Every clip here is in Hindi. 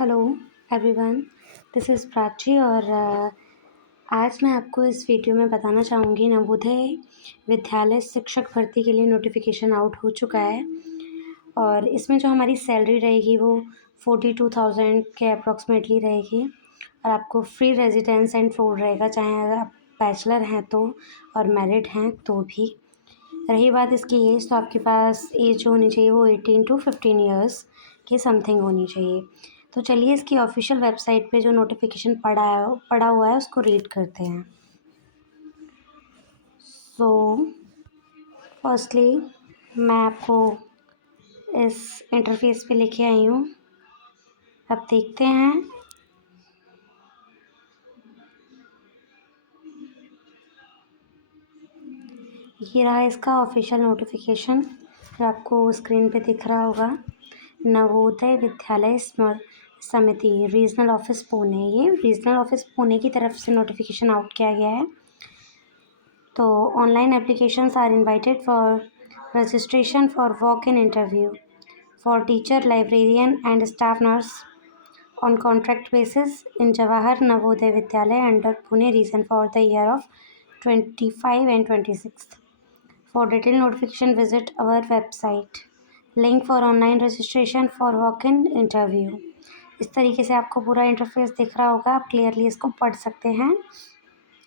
Hello everyone, this is Prachi और आज मैं आपको इस वीडियो में बताना चाहूँगी नवोदय विद्यालय शिक्षक भर्ती के लिए नोटिफिकेशन आउट हो चुका है और इसमें जो हमारी सैलरी रहेगी वो 42,000 के अप्रॉक्सीमेटली रहेगी और आपको फ्री रेजिडेंस एंड फूड रहेगा, चाहे अगर आप बैचलर हैं तो और मैरिड हैं तो भी। रही बात इसकी एज, तो आपके पास एज जो होनी चाहिए वो 18 टू 15 ईयर्स के समथिंग होनी चाहिए। तो चलिए इसकी ऑफिशियल वेबसाइट पे जो नोटिफिकेशन पड़ा हुआ है उसको रीड करते हैं। सो फर्स्टली मैं आपको इस इंटरफेस पे लेके आई हूँ। अब देखते हैं। ये रहा इसका ऑफिशियल नोटिफिकेशन जो आपको स्क्रीन पे दिख रहा होगा। नवोदय विद्यालय समिति रीजनल ऑफिस पुणे, ये रीजनल ऑफिस पुणे की तरफ से नोटिफिकेशन आउट किया गया है। तो online applications are invited for registration for walk in interview for teacher, librarian and staff nurse on contract basis in Jawahar Navodaya Vidyalaya under Pune region for the year of 25 and 26. For detailed notification, visit our website. Link for online registration for walk-in interview. इस तरीके से आपको पूरा इंटरफेस दिख रहा होगा, आप क्लियरली इसको पढ़ सकते हैं।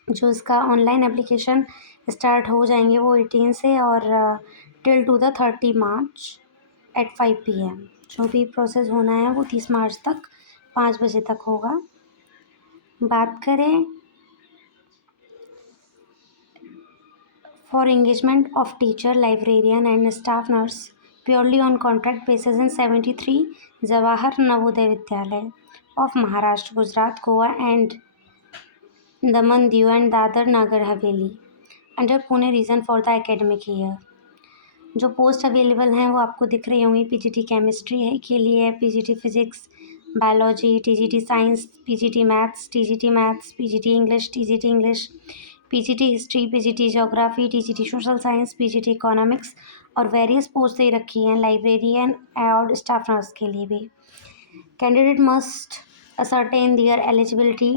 जो इसका ऑनलाइन एप्लीकेशन स्टार्ट हो जाएंगे वो 18 से और till to the 30 March at 5 PM। जो भी प्रोसेस होना है वो 30 मार्च तक 5 बजे तक होगा। बात करें for engagement of teacher, librarian and staff nurse purely on contract basis in 73 Jawahar Navodaya Vidyalaya of Maharashtra, Gujarat, Goa and Daman, Diu and Dadra Nagar Haveli under Pune region for the academic year. जो पोस्ट अवेलेबल हैं वो आपको दिख रही होंगी। पीजीटी केमिस्ट्री है के लिए, PGT physics, biology, TGT science, PGT maths, PGT English, PGT history, PGT geography, TGT social science, PGT economics और वेरियस पोस्ट दे रखी हैं लाइब्रेरियन और स्टाफ नर्स के लिए भी। Candidate must ascertain their eligibility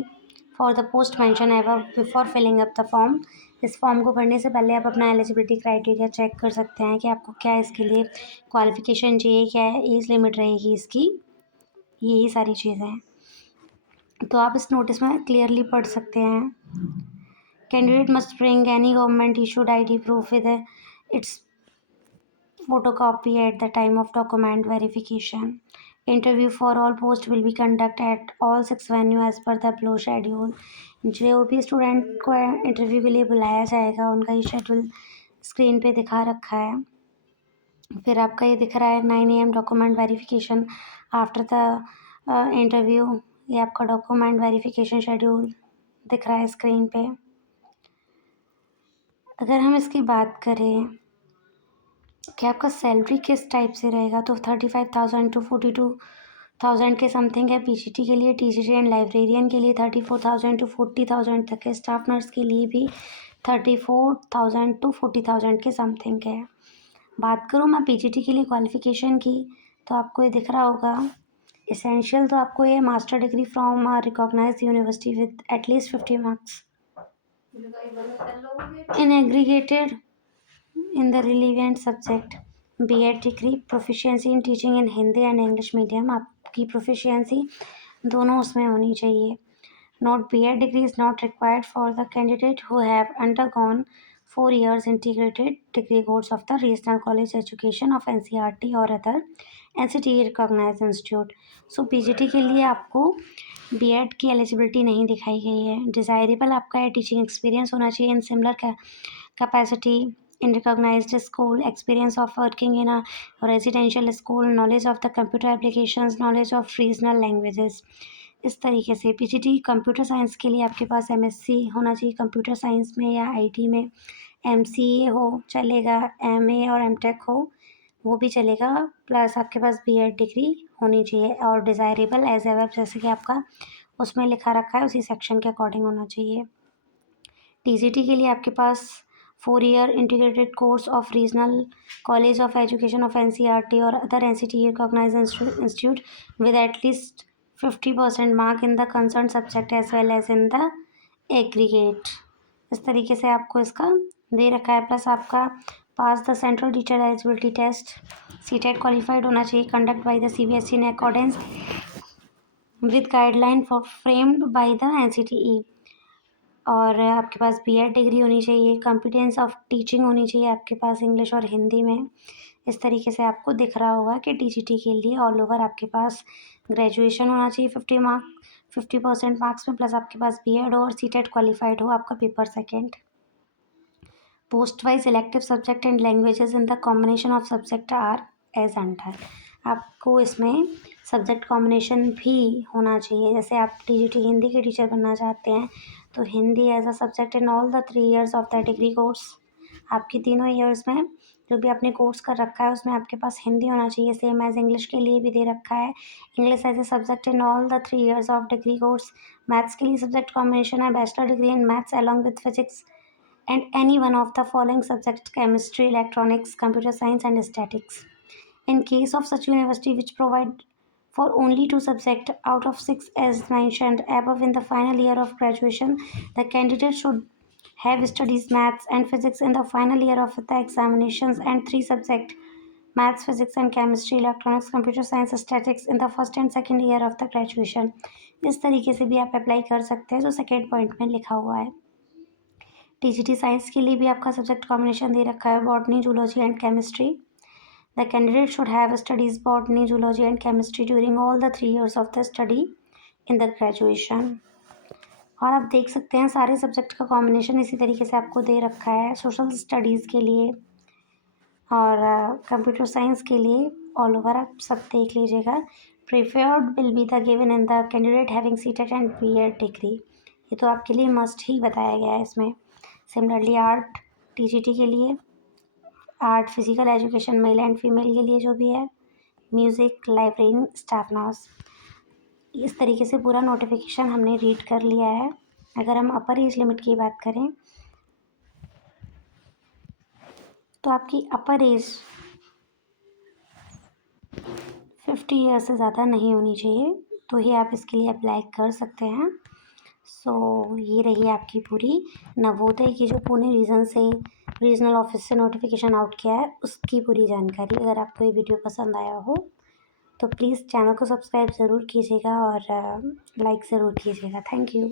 for the post mentioned above before filling up the form. इस फॉर्म को भरने से पहले आप अपना एलिजिबिलिटी क्राइटेरिया चेक कर सकते हैं कि आपको क्या इसके लिए क्वालिफिकेशन चाहिए, क्या एज लिमिट रहेगी इसकी, यही सारी चीज़ें हैं। तो आप इस नोटिस में क्लियरली पढ़ सकते हैं। Candidate must bring any government issued ID proof with its photocopy at the time of document verification. Interview for all posts will be conducted at all 6 venue as per the below schedule. जो भी स्टूडेंट को इंटरव्यू के लिए बुलाया जाएगा उनका ये शेड्यूल स्क्रीन पे दिखा रखा है। फिर आपका ये दिख रहा है 9 AM document verification after the interview. ये आपका डॉक्यूमेंट वेरिफिकेशन शेड्यूल दिख रहा है स्क्रीन पे। अगर हम इसकी बात करें कि आपका सैलरी किस टाइप से रहेगा, तो 35,000 टू 42,000 के समथिंग है पीजीटी के लिए। टीजीटी एंड लाइब्रेरियन के लिए 34,000 टू 40,000 तक है। स्टाफ नर्स के लिए भी 34,000 टू 40,000 के समथिंग है। बात करूँ मैं पीजीटी के लिए क्वालिफिकेशन की, तो आपको ये दिख रहा होगा। एसेंशियल तो आपको ये master degree from recognised university with at least 50 marks in aggregated in the relevant subject, B.Ed degree, proficiency in teaching in Hindi and English medium, आपकी प्रोफिशिएंसी दोनों उसमें होनी चाहिए। Note, B.Ed degree is not required for the candidate who have undergone 4 years integrated degree course of the regional college education of NCERT or other NCTE recognized institute. So PGT के लिए आपको B.Ed की एलिजिबिलिटी नहीं दिखाई गई है। डिज़ायरेबल आपका है टीचिंग एक्सपीरियंस होना चाहिए in similar capacity in recognized school, experience of working in a residential school, knowledge of the computer applications, knowledge of regional languages। इस तरीके से पीजीटी कंप्यूटर साइंस के लिए आपके पास MSc होना चाहिए कंप्यूटर साइंस में या IT में, MCA हो चलेगा, MA और MTech हो वो भी चलेगा, प्लस आपके पास B.Ed डिग्री होनी चाहिए और डिज़ायरेबल एज एवर जैसे कि आपका उसमें लिखा रखा है उसी सेक्शन के अकॉर्डिंग होना चाहिए। TCT के लिए आपके पास 4 year integrated course of regional college of education of NCERT or other NCTE recognized institute with at least 50% mark in the concerned subject as well as in the aggregate. इस तरीके से आपको इसका दे रखा है। प्लस आपका pass the central teacher eligibility test, CTET qualified होना चाहिए, conduct by the CBSE in accordance with guideline for framed by the NCTE। और आपके पास B.Ed डिग्री होनी चाहिए, कॉम्पिटेंस ऑफ टीचिंग होनी चाहिए आपके पास इंग्लिश और हिंदी में। इस तरीके से आपको दिख रहा होगा कि TGT के लिए ऑल ओवर आपके पास ग्रेजुएशन होना चाहिए 50% मार्क्स में, प्लस आपके पास B.Ed हो और सीटेट क्वालिफाइड हो आपका paper second. Post wise elective subject and languages in the combination of subject are as under. आपको इसमें सब्जेक्ट कॉम्बिनेशन भी होना चाहिए। जैसे आप TGT हिंदी के टीचर बनना चाहते हैं तो Hindi as a subject in all the 3 years of the degree course. आपकी तीनों ईयर्स में जो भी आपने कोर्स कर रखा है उसमें आपके पास हिंदी होना चाहिए, सेम एज इंग्लिश के लिए भी दे रखा है। English as a subject in all the 3 years of degree course. Maths के लिए सब्जेक्ट कॉम्बिनेशन है bachelor degree in maths along with physics and any one of the following subjects: chemistry, electronics, computer science and statics. In case of such university which provide for only 2 subjects out of 6 as mentioned above in the final year of graduation, the candidate should have studied maths and physics in the final year of the examinations and 3 subjects: maths, physics and chemistry, electronics, computer science, statics in the first and second year of the graduation। इस तरीके से भी आप अप्लाई कर सकते हैं जो सेकेंड पॉइंट में लिखा हुआ है। TGT साइंस के लिए भी आपका सब्जेक्ट कॉम्बिनेशन दे रखा है botany, zoology and chemistry. The candidate should have studies botany, zoology and chemistry during all the 3 years of the study in the graduation. और आप देख सकते हैं सारे सब्जेक्ट का कॉम्बिनेशन इसी तरीके से आपको दे रखा है। सोशल स्टडीज़ के लिए और कंप्यूटर साइंस के लिए ऑल ओवर आप सब देख लीजिएगा। Preferred will be the given in the candidate having CTET and B.Ed degree. ये तो आपके लिए मस्ट ही बताया गया है इसमें। सिमिलरली आर्ट TGT के लिए, art physical education male and female के लिए जो भी है, म्यूज़िक, लाइब्रेरी, स्टाफ नर्स। इस तरीके से पूरा नोटिफिकेशन हमने रीड कर लिया है। अगर हम अपर एज लिमिट की बात करें तो आपकी अपर एज 50 ईयर से ज़्यादा नहीं होनी चाहिए, तो ही आप इसके लिए अप्लाई कर सकते हैं। ये रही आपकी पूरी नवोदय की जो पुणे रीजन से रीजनल ऑफिस से नोटिफिकेशन आउट किया है उसकी पूरी जानकारी। अगर आपको ये वीडियो पसंद आया हो तो प्लीज़ चैनल को सब्सक्राइब ज़रूर कीजिएगा और लाइक ज़रूर कीजिएगा। Thank you.